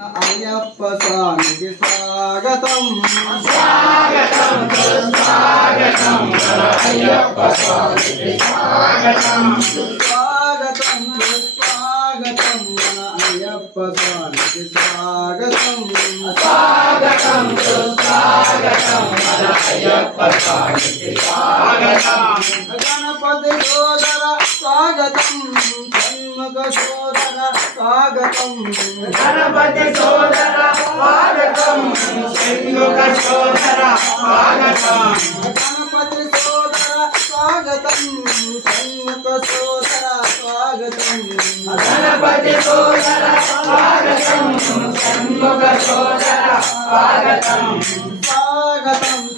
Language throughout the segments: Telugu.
అయ్యప్ప స్వామికి స్వాగతం. స్వాగతం స్వాగతం. మన అయ్యప్ప స్వామికి స్వాగతం గణపతి సోదర స్వాగతం. గణపతి సోదర స్వాగతం. గణపతి సోదర స్వాగతం. షణ్ముఖ సోదర స్వాగతం. గణపతి సోదర స్వాగతం. షణ్ముఖ సోదర స్వాగతం. గణపతి సోదర స్వాగతం. షణ్ముఖ సోదర స్వాగతం. స్వాగతం.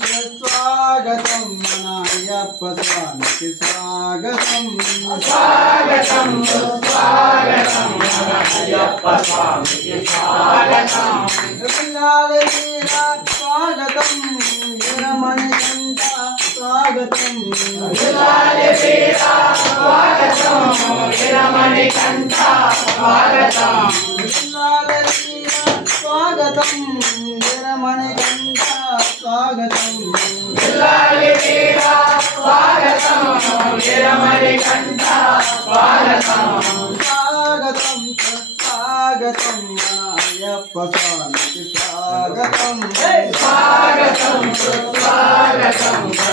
అయ్యప్ప స్వామికి స్వాగతం. స్వాగతం స్వాగతం మన అయ్యప్ప స్వామికి స్వాగతం. స్వాగతం. వీరమణి విరమణి స్వాగతం.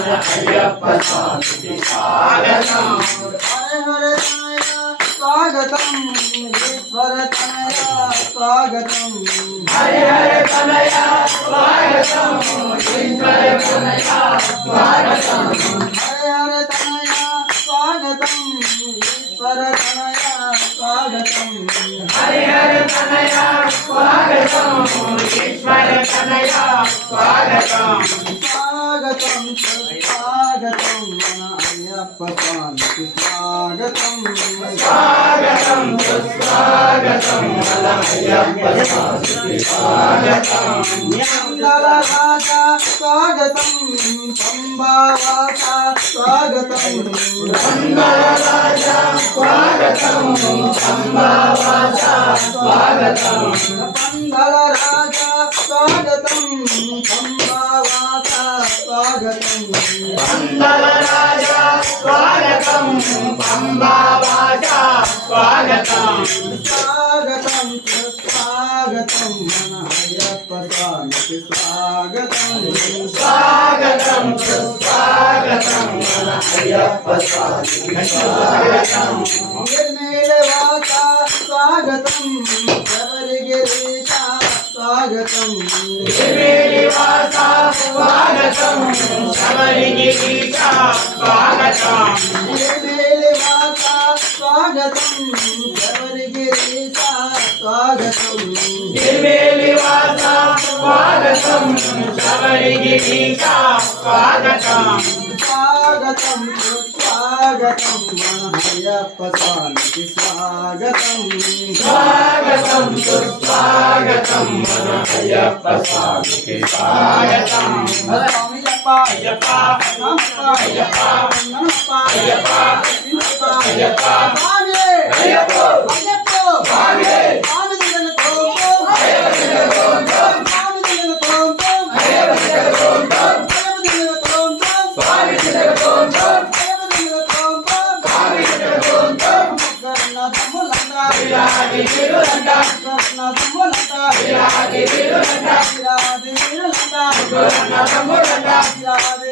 हरे हरे स्वागतम ईश्वर तनया स्वागतम हरे हरे तनया स्वागतम ईश्वर तनया स्वागतम हरे हरे तनया स्वागतम ईश्वर स्वागतम स्वागतम స్వాగతం. స్వాగతం. స్వాగతం. మంగళ రాజా స్వాగతం. పంబావాస స్వాగతం స్వాగతం స్వాగతం స్వాగతం మంగళరాజ స్వాగతం పంబావాస స్వాగతం. స్వాగతం స్వాగతం మన అయ్యప్ప స్వామికి స్వాగతం స్వాగతం. సుస్వాగతం మన అయ్యప్ప స్వామికి స్వాగతం. స్వాగతం శబరిగిరీశ స్వాగతం స్వాగతం. స్వాగతం. నిర్మేళవాస స్వాగతం. శబరిగిరీశ స్వాగతం. శ్రీనివాస స్వాగతం. శబరిగిరీశ స్వాగతం. స్వాగతం. స్వాగతం మన అయ్యప్ప స్వామికి స్వాగతం. స్వాగతం. సుస్వాగతం మన అయ్యప్ప. స్వామికి స్వాగతం స్వామియప్ప అయ్యప్ప. అయ్యప్ప. నమప్ప అయ్యప్ప. కర్ణ తమ్ములంతా విరాగి వీరులంతా విరాది వీరులంతా ముగ్గురన్న తమ్ములంతా విరాది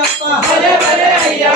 అయ్యప్ప స్వామి స్వామి దిగల